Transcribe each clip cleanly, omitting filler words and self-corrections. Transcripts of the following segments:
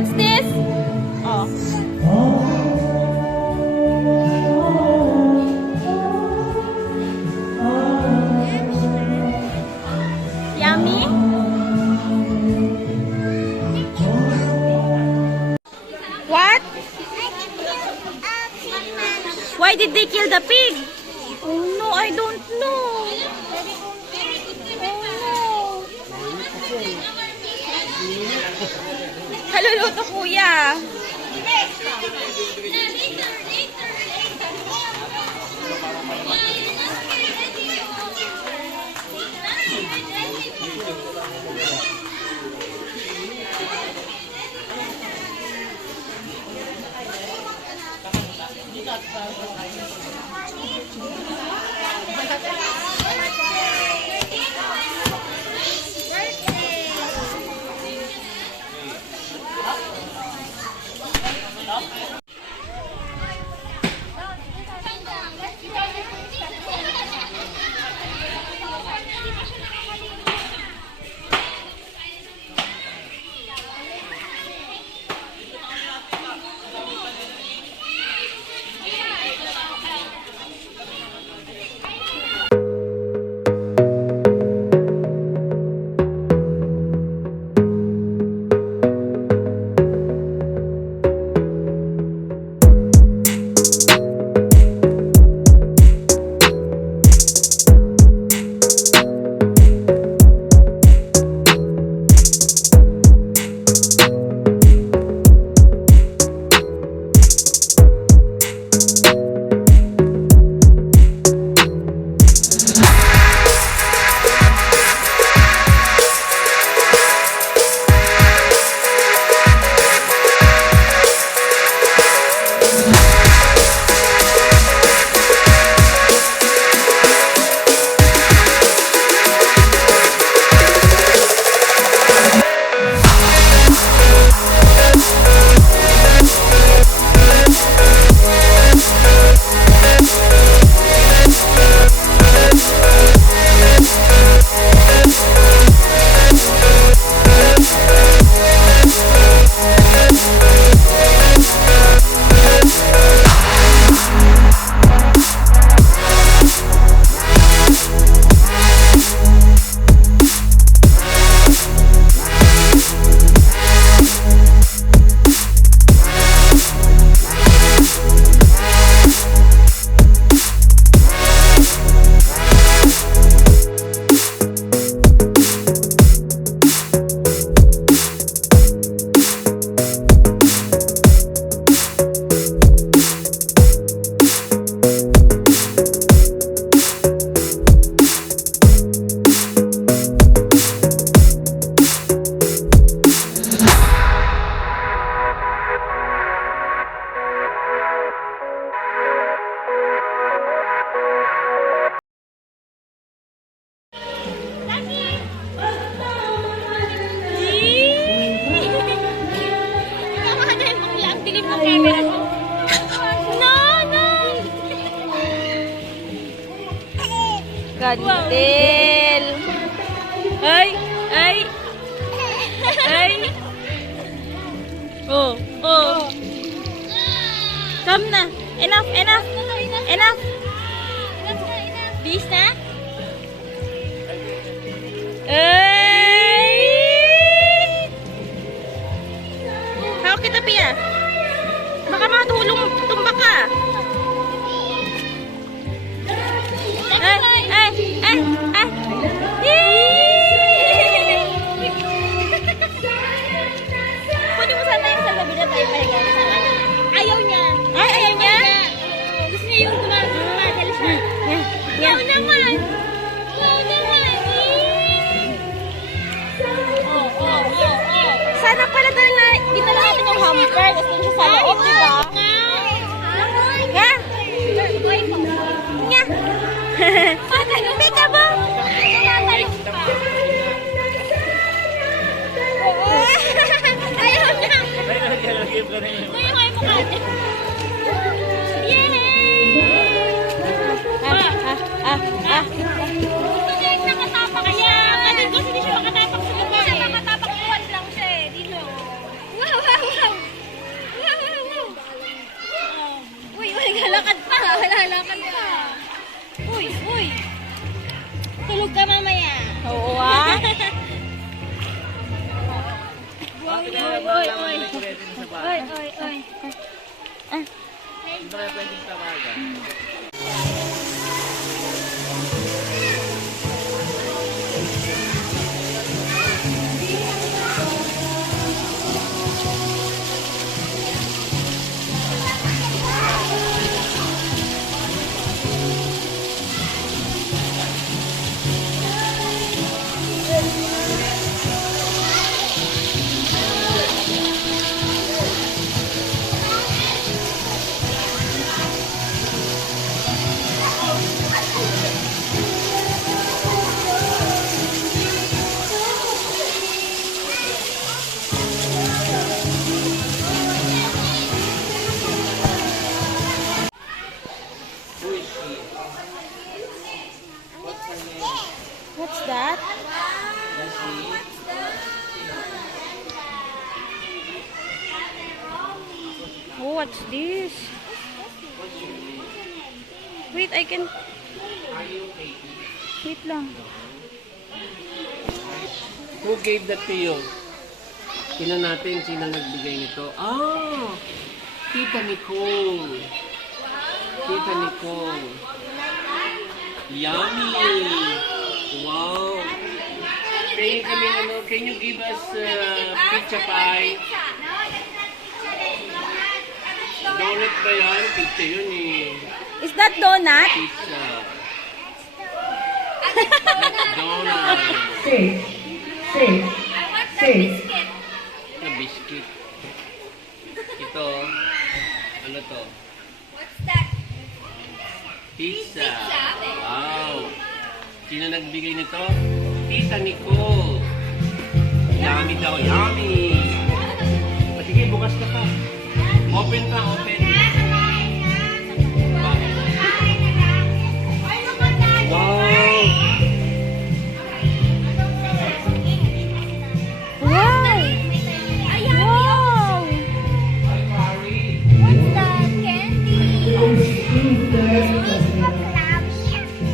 What's this? Oh. Yummy? What? Why did they kill the pig? Oh no, I don't know. Oh no. Haluluto kuya. Kandil. Ay, ay. Ay. Oh, oh. Come na. Enough, enough. Enough. Bis na? Ay. Hawak kita, Pia. Baka matulong tumba ka. Ay, ay, ay, ay. Pwede mo sana yung sa gabi na tayo pahinga. Ayaw niya. Ay, ayaw niya? Gusto niya yung gumagalis na. Ayaw naman. Ayaw naman. Sana pala dito na natin yung hamper. Gusto niya sa loob, diba? Nga? Nga? Pika mo? Ayaw na. Ayaw mo ka. Gusto niya yung nakatapak siya. Kasi hindi siya makatapak sa lupa. Nakatapak buwan lang siya eh. Dito. Wow, wow, wow. oy, oy. Oy, oy, oy. Ah. Hindi ba pwedeng tawagan? What's that? Oh, what's this? Wait, I can... Wait lang. Who gave that to you? Tingnan natin sino nagbigay nito. Ah! Tita Nicole. Tita Nicole. Yummy! Wow! Can you give us pizza pie? Donut ba yan? Pizza yun eh. Is that donut? Pizza. Donut. Na biscuit. Ito. Ano to? Pizza. Wow. Sino nagbigay nito? Tita Nicole. Yummy daw, yummy. Sige, bukas ka pa. Open pa, open. Wow.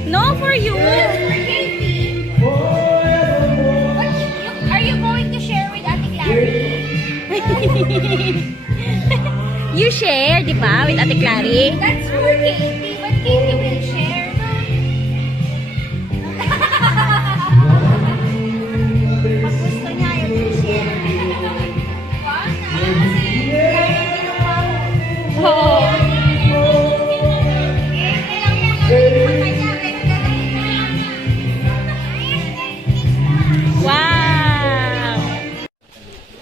No, for you. Are you going to share with Ate Clary? You share, di ba, with Ate Clary? That's for Katie, but Katie will share. Pag gusto niya, you will share. Oo. Wow!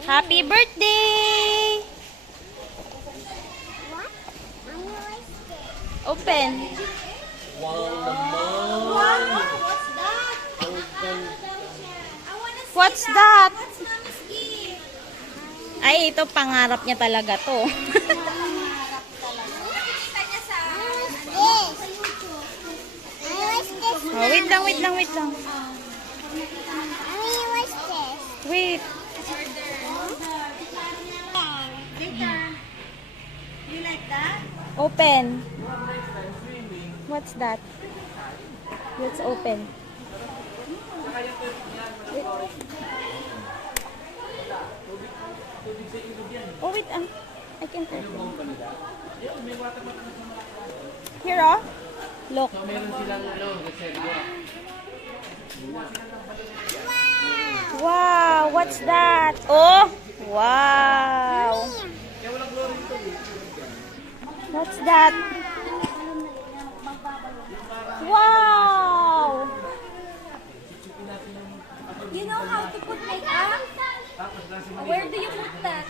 Happy birthday! Open. Wow naman. What's that? What's Mama's gift? Ay, ito pangarap niya talaga to. Nakikita niya sa YouTube. Oh, wait lang, wait lang, wait lang. Wait. Later. You like that? Open. What's that? Let's open. Wait. Oh, wait. I can open. Here, oh. Look. So, meron silang reserva. Wow, what's that? Oh, wow. What's that? Wow. You know how to put makeup? Where do you put that?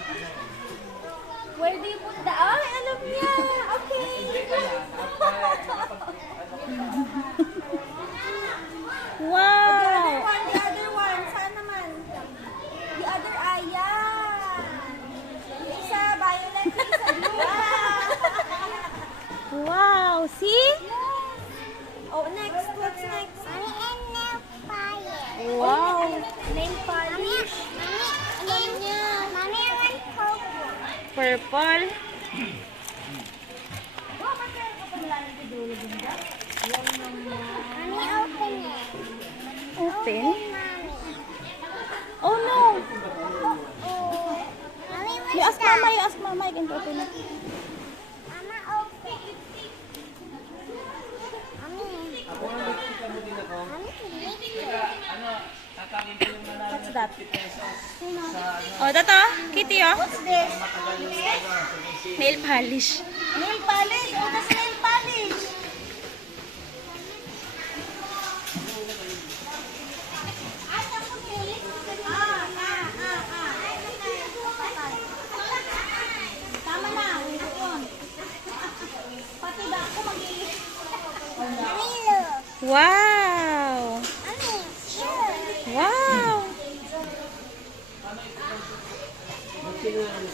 Where do you put that? Ay, alam niya. Okay. Wow. The other one. Saan naman? The other eye. Yan. Yung isa violet, yung isa blue. Wow, see? Oh, next. What's next? Wow. Nail polish. Alam niya. Purple. Open? Oh no. You ask mama, you ask mama. I can open it. Mama, open. Ako nga, nakikita mo din ako. Ano, tatangin ko yung manalo What's ng that? 50 pesos. Oh, tato. Kitty, oh. What's this? Nail polish. Nail polish. Oh, that's nail polish. Tama na. Yun. Pati ba ako mag-iis? Wow. Wow. Sino nga ang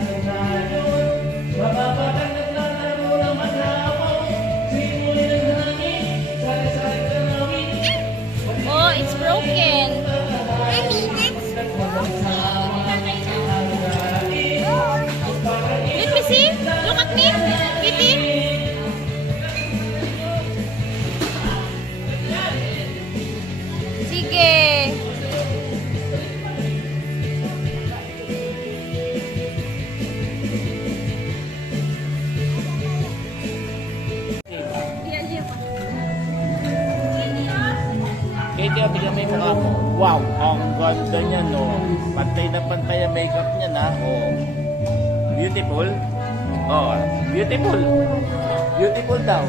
naglaro? Mababatan naglalaro ng manlapaw. Simoy ng hangin. Sari-sari tanawin. Oh, it's broken. Let me see. Look at me. Kitty. Sige. Katie, bigyan mo yung mukha mo. Wow, ang ganda niya, no? Pantay na pantay ang makeup niya, na. Oh. Beautiful. Oh, beautiful. Beautiful daw.